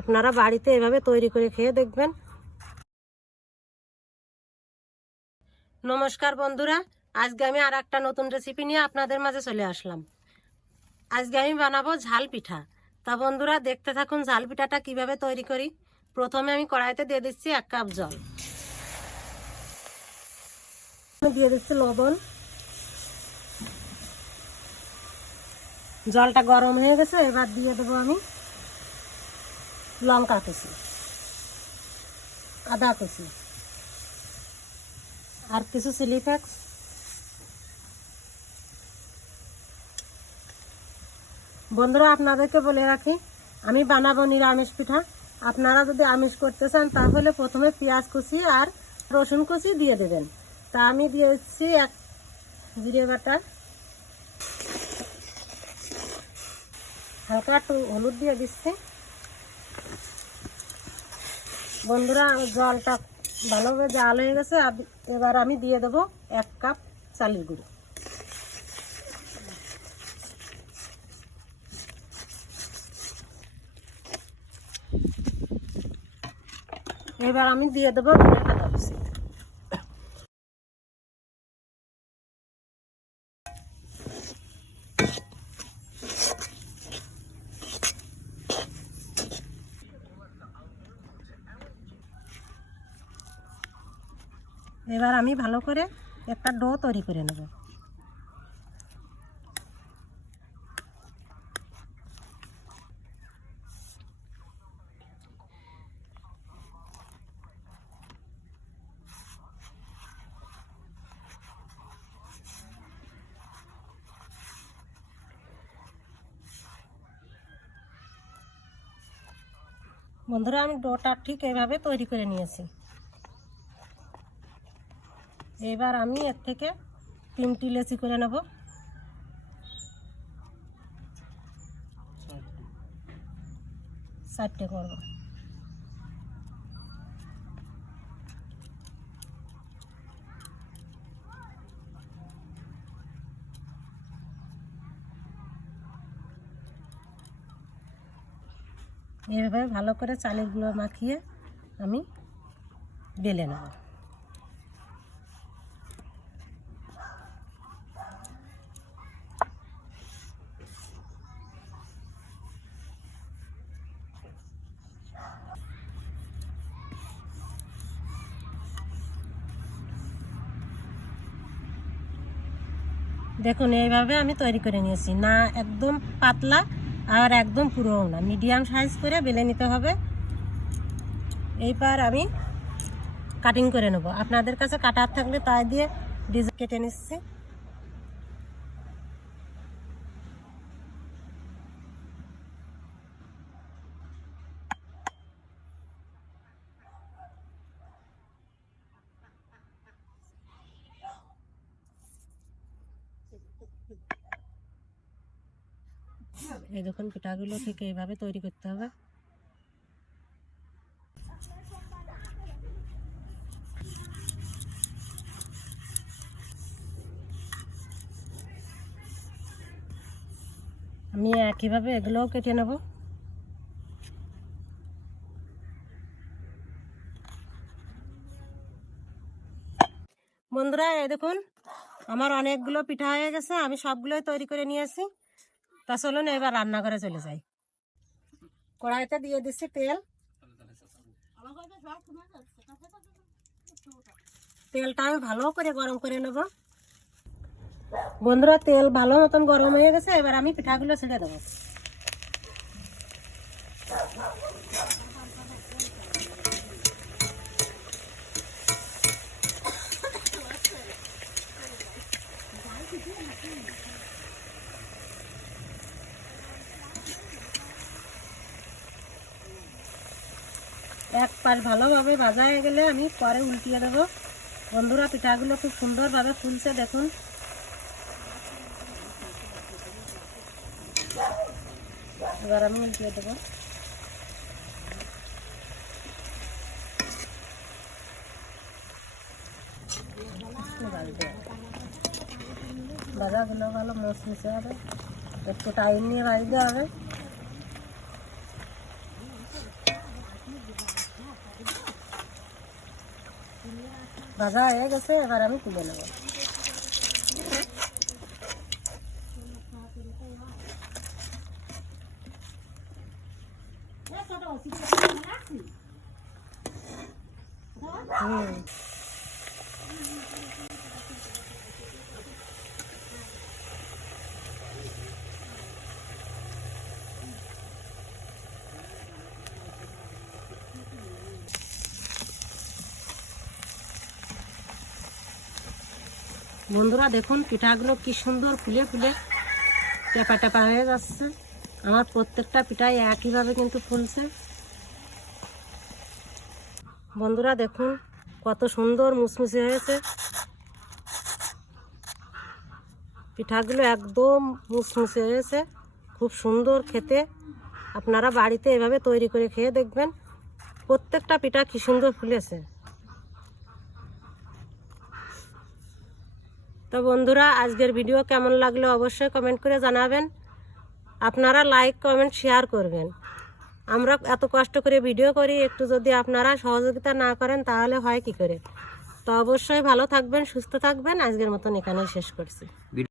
আপনারা বাড়িতে এভাবে তৈরি করে খেয়ে দেখবেন। নমস্কার বন্ধুরা, আজকে আমি আর একটা নতুন রেসিপি নিয়ে আপনাদের মাঝে চলে আসলাম। আজকে আমি বানাবো ঝাল পিঠা। তা বন্ধুরা দেখতে থাকুন ঝাল পিঠাটা কিভাবে তৈরি করি। প্রথমে আমি কড়াইতে দিয়ে দিচ্ছি 1 কাপ জল, দিয়ে দিচ্ছি লবণ। জলটা গরম হয়ে গেছে, এবার দিয়ে দেবো আমি লঙ্কা কুচি, আদা কুচি আর কিছু চিলি ফ্লেক্স। বন্ধুরা আপনাদেরকে বলে রাখি, আমি বানাবো নিরামিষ পিঠা। আপনারা যদি আমিষ করতে চান তাহলে প্রথমে পেঁয়াজ কুচি আর রসুন কুচি দিয়ে দেবেন। তা আমি দিয়ে দিচ্ছি 1 জিরে বাটা, হালকা একটু হলুদ দিয়ে দিচ্ছি। বন্ধুরা জলটা ভালোভাবে জাল হয়ে গেছে, এবার আমি দিয়ে দেবো 1 কাপ চালের গুঁড়ো। এবার আমি দিয়ে দেবো ধনে পাতা কুচি। এবার আমি ভালো করে একটা ডো তৈরি করে নেব। বন্ধুরা আমি ডোটা ঠিক এইভাবে তৈরি করে নিয়েছি। এবার আমি এর থেকে 3টি লেচি করে নেব। চারটে করব। এভাবে ভালো করে চালের গুঁড়ো মাখিয়ে আমি বেলে নেব। দেখুন এইভাবে আমি তৈরি করে নিয়েছি, না একদম পাতলা আর একদম পুরোও না, মিডিয়াম সাইজ করে বেলে নিতে হবে। এইবার আমি কাটিং করে নেব। আপনাদের কাছে কাটার থাকলে তাই দিয়ে ডিজাইন কেটে নিচ্ছি। এই দেখুন পিঠাগুলো থেকে এইভাবে তৈরি করতে হবে। আমি একইভাবে এগুলোও কেটে নেব। বন্ধুরা এই দেখুন আমার অনেকগুলো পিঠা হয়ে গেছে, আমি সবগুলোই তৈরি করে নিয়েছি। তা চলুন এবার রান্নাঘরে চলে যাই। কড়াইতে দিয়ে দিচ্ছি তেল। তেলটা আমি ভালো করে গরম করে নেব। বন্ধুরা তেল ভালো মতন গরম হয়ে গেছে, এবার আমি পিঠাগুলো ছেড়ে দেবো। এক পাশ ভালোভাবে ভাজা হয়ে গেলে আমি পরে উল্টিয়ে দেবো। বন্ধুরা পিঠাগুলো খুব সুন্দরভাবে ফুলছে দেখুন। এবার আমি উল্টিয়ে দেবো। ভাজাগুলো ভালো মচমচে হবে, একটু টাইম নিয়ে ভাজতে হবে। ভাজা হয়ে গেছে, এবার আমি তুলে নেব। বন্ধুরা দেখুন পিঠাগুলো কি সুন্দর ফুলে ফুলে টেপা টেপা হয়ে যাচ্ছে। আমার প্রত্যেকটা পিঠাই একইভাবে কিন্তু ফুলছে। বন্ধুরা দেখুন কত সুন্দর মুচমুচে হয়েছে পিঠাগুলো, একদম মুচমুচে হয়েছে, খুব সুন্দর খেতে। আপনারা বাড়িতে এভাবে তৈরি করে খেয়ে দেখবেন, প্রত্যেকটা পিঠা কি সুন্দর ফুলেছে। তো বন্ধুরা আজকের ভিডিও কেমন লাগলো অবশ্যই কমেন্ট করে জানাবেন। আপনারা লাইক কমেন্ট শেয়ার করবেন। আমরা এত কষ্ট করে ভিডিও করি, একটু যদি আপনারা সহযোগিতা না করেন তাহলে হয় কি করে। তো অবশ্যই ভালো থাকবেন, সুস্থ থাকবেন। আজকের মতন এখানেই শেষ করছি।